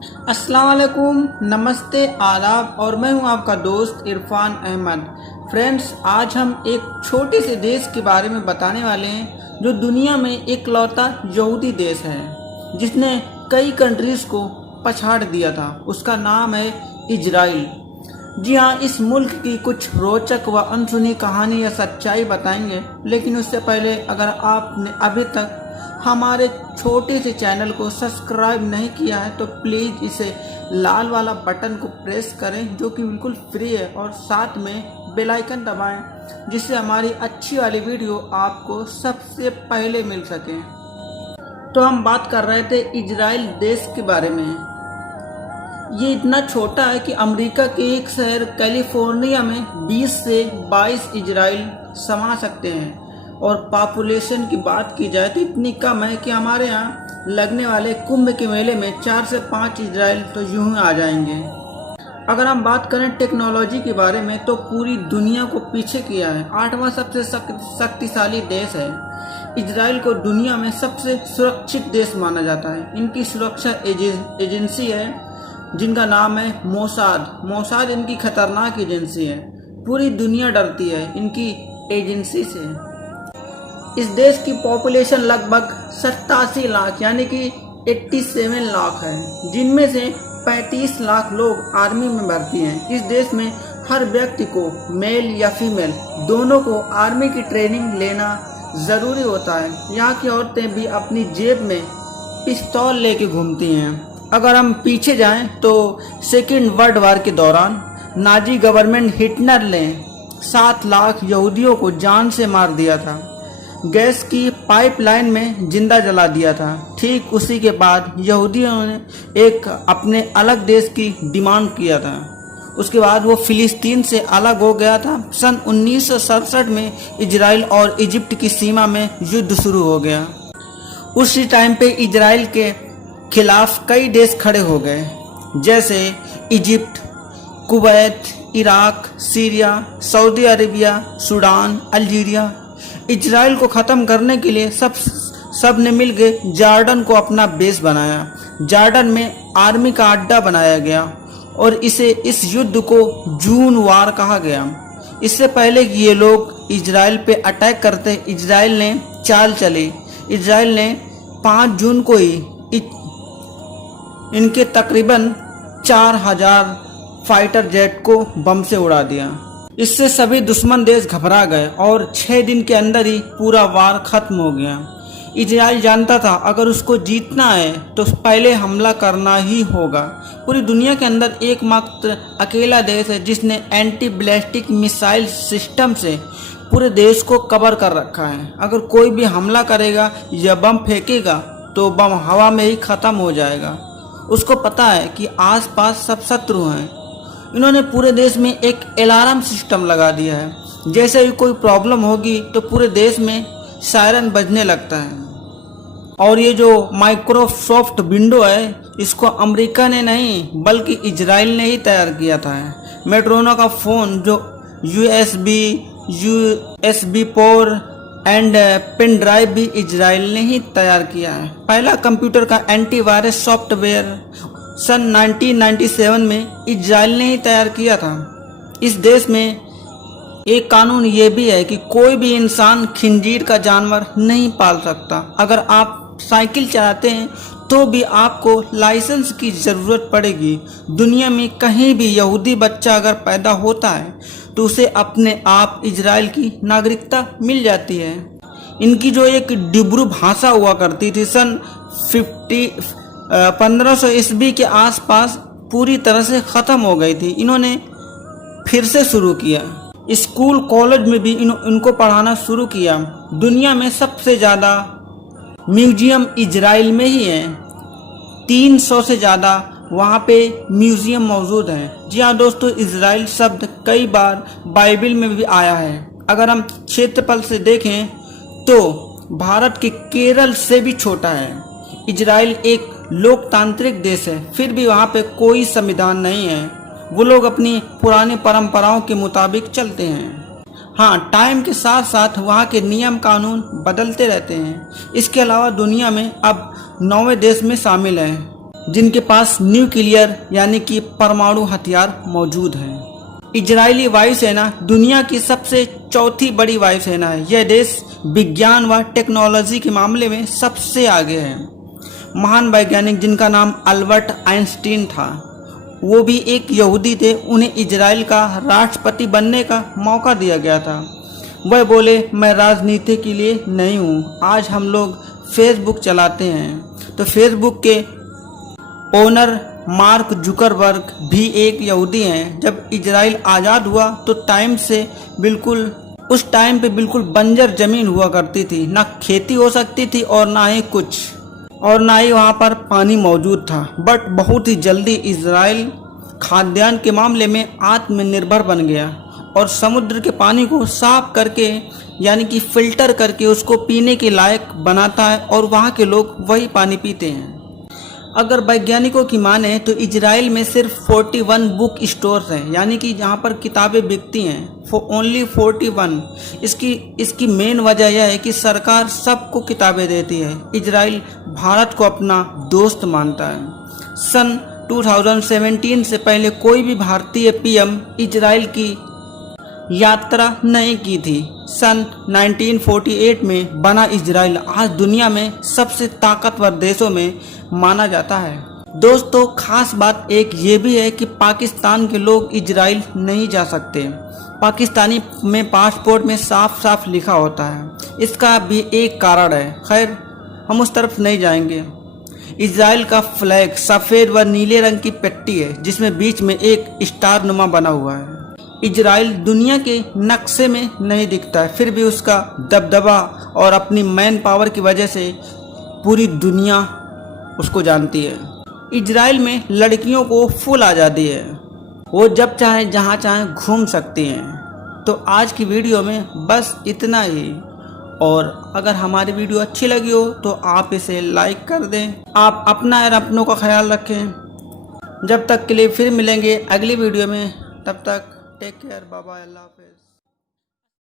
अस्सलाम वालेकुम, नमस्ते, आदाब और मैं हूं आपका दोस्त इरफान अहमद। फ्रेंड्स, आज हम एक छोटे से देश के बारे में बताने वाले हैं जो दुनिया में एकलौता यहूदी देश है जिसने कई कंट्रीज़ को पछाड़ दिया था। उसका नाम है इजराइल। जी हाँ, इस मुल्क की कुछ रोचक व अनसुनी कहानी या सच्चाई बताएंगे, लेकिन उससे पहले अगर आपने अभी तक हमारे छोटे से चैनल को सब्सक्राइब नहीं किया है तो प्लीज़ इसे लाल वाला बटन को प्रेस करें जो कि बिल्कुल फ्री है, और साथ में बेल आइकन दबाएं जिससे हमारी अच्छी वाली वीडियो आपको सबसे पहले मिल सके। तो हम बात कर रहे थे इजराइल देश के बारे में। ये इतना छोटा है कि अमेरिका के एक शहर कैलिफोर्निया में 20 से 22 इजराइल समा सकते हैं, और पॉपुलेशन की बात की जाए तो इतनी कम है कि हमारे यहाँ लगने वाले कुंभ के मेले में 4 से 5 इजराइल तो यूं ही आ जाएंगे। अगर हम बात करें टेक्नोलॉजी के बारे में तो पूरी दुनिया को पीछे किया है। 8वां सबसे शक्तिशाली देश है। इजराइल को दुनिया में सबसे सुरक्षित देश माना जाता है। इनकी सुरक्षा एजेंसी है जिनका नाम है मोसाद इनकी खतरनाक एजेंसी है। पूरी दुनिया डरती है इनकी एजेंसी से। इस देश की पॉपुलेशन लगभग 87 लाख यानी कि 87 लाख है, जिनमें से 35 लाख लोग आर्मी में भर्ती हैं। इस देश में हर व्यक्ति को, मेल या फीमेल दोनों को, आर्मी की ट्रेनिंग लेना ज़रूरी होता है। यहाँ की औरतें भी अपनी जेब में पिस्तौल लेके घूमती हैं। अगर हम पीछे जाएं तो सेकेंड वर्ल्ड वार के दौरान नाजी गवर्नमेंट हिटलर ने 7 लाख यहूदियों को जान से मार दिया था। गैस की पाइपलाइन में जिंदा जला दिया था। ठीक उसी के बाद यहूदियों ने एक अपने अलग देश की डिमांड किया था। उसके बाद वो फिलिस्तीन से अलग हो गया था। सन 1967 में इजराइल और इजिप्ट की सीमा में युद्ध शुरू हो गया। उसी टाइम पे इजराइल के खिलाफ कई देश खड़े हो गए, जैसे Egypt, Kuwait, Iraq, Syria, Saudi Arabia, Sudan, Algeria. Israel को ख़त्म करने के लिए सब ने मिलकर जॉर्डन को अपना बेस बनाया। जॉर्डन में आर्मी का अड्डा बनाया गया और इस युद्ध को जून वार कहा गया। इससे पहले कि ये लोग इजराइल पे अटैक करते, इजराइल ने चाल चली। इजराइल ने 5 जून को ही इनके तकरीबन 4000 फाइटर जेट को बम से उड़ा दिया। इससे सभी दुश्मन देश घबरा गए और 6 दिन के अंदर ही पूरा वार खत्म हो गया। इजराइल जानता था अगर उसको जीतना है तो पहले हमला करना ही होगा। पूरी दुनिया के अंदर एकमात्र अकेला देश है जिसने एंटी बैलिस्टिक मिसाइल सिस्टम से पूरे देश को कवर कर रखा है। अगर कोई भी हमला करेगा या बम फेंकेगा तो बम हवा में ही ख़त्म हो जाएगा। उसको पता है कि आसपास सब शत्रु हैं। इन्होंने पूरे देश में एक अलार्म सिस्टम लगा दिया है। जैसे ही कोई प्रॉब्लम होगी तो पूरे देश में सायरन बजने लगता है। और ये जो माइक्रोसॉफ्ट विंडो है, इसको अमेरिका ने नहीं बल्कि इजराइल ने ही तैयार किया था। मेट्रोनो का फ़ोन जो USB port and pen drive भी इजराइल ने ही तैयार किया है। पहला कंप्यूटर का एंटीवायरस सॉफ्टवेयर सन 1997 में इजराइल ने ही तैयार किया था। इस देश में एक कानून ये भी है कि कोई भी इंसान खंजीर का जानवर नहीं पाल सकता। अगर आप साइकिल चलाते हैं तो भी आपको लाइसेंस की ज़रूरत पड़ेगी। दुनिया में कहीं भी यहूदी बच्चा अगर पैदा होता है तो उसे अपने आप इजराइल की नागरिकता मिल जाती है। इनकी जो एक डिब्रू भाषा हुआ करती थी सन 1500 ईस्वी के आसपास पूरी तरह से ख़त्म हो गई थी। इन्होंने फिर से शुरू किया। स्कूल कॉलेज में भी इनको पढ़ाना शुरू किया। दुनिया में सबसे ज़्यादा म्यूजियम इजराइल में ही है। 300 से ज़्यादा वहाँ पे म्यूजियम मौजूद हैं। जी हाँ दोस्तों, इजराइल शब्द कई बार बाइबल में भी आया है। अगर हम क्षेत्रफल से देखें तो भारत के केरल से भी छोटा है। इजराइल एक लोकतांत्रिक देश है, फिर भी वहाँ पे कोई संविधान नहीं है। वो लोग अपनी पुरानी परंपराओं के मुताबिक चलते हैं। हाँ, टाइम के साथ साथ वहाँ के नियम कानून बदलते रहते हैं। इसके अलावा दुनिया में अब 9वें देश में शामिल है। जिनके पास न्यूक्लियर यानी कि परमाणु हथियार मौजूद हैं। इजरायली वायुसेना दुनिया की सबसे चौथी बड़ी वायुसेना है। यह देश विज्ञान व टेक्नोलॉजी के मामले में सबसे आगे है। महान वैज्ञानिक जिनका नाम अल्बर्ट आइंस्टीन था, वो भी एक यहूदी थे। उन्हें इजराइल का राष्ट्रपति बनने का मौका दिया गया था। वह बोले, मैं राजनीति के लिए नहीं हूँ। आज हम लोग फेसबुक चलाते हैं तो फेसबुक के ओनर मार्क जुकरबर्ग भी एक यहूदी हैं। जब इजराइल आज़ाद हुआ तो उस टाइम पे बिल्कुल बंजर ज़मीन हुआ करती थी, ना खेती हो सकती थी और ना ही वहाँ पर पानी मौजूद था। बट बहुत ही जल्दी इजराइल खाद्यान्न के मामले में आत्मनिर्भर बन गया और समुद्र के पानी को साफ करके यानी कि फ़िल्टर करके उसको पीने के लायक बनाता है और वहाँ के लोग वही पानी पीते हैं। अगर वैज्ञानिकों की माने तो इजराइल में सिर्फ 41 बुक स्टोर्स हैं, यानी कि जहाँ पर किताबें बिकती हैं ओनली 41। इसकी मेन वजह यह है कि सरकार सबको किताबें देती है। इजराइल भारत को अपना दोस्त मानता है। सन 2017 से पहले कोई भी भारतीय पीएम इजराइल की यात्रा नहीं की थी। सन 1948 में बना इजराइल आज दुनिया में सबसे ताकतवर देशों में माना जाता है। दोस्तों, खास बात एक ये भी है कि पाकिस्तान के लोग इजराइल नहीं जा सकते। पाकिस्तानी में पासपोर्ट में साफ साफ लिखा होता है। इसका भी एक कारण है, खैर हम उस तरफ नहीं जाएंगे। इजराइल का फ्लैग सफ़ेद व नीले रंग की पट्टी है जिसमें बीच में एक स्टार नुमा बना हुआ है। इजराइल दुनिया के नक्शे में नहीं दिखता है, फिर भी उसका दबदबा और अपनी मैन पावर की वजह से पूरी दुनिया उसको जानती है। इजराइल में लड़कियों को फुल आज़ादी है, वो जब चाहे जहाँ चाहे घूम सकती हैं। तो आज की वीडियो में बस इतना ही, और अगर हमारी वीडियो अच्छी लगी हो तो आप इसे लाइक कर दें। आप अपना और अपनों का ख्याल रखें। जब तक के लिए फिर मिलेंगे अगली वीडियो में, तब तक टेक केयर, बाय बाय, अल्लाह हाफिज़।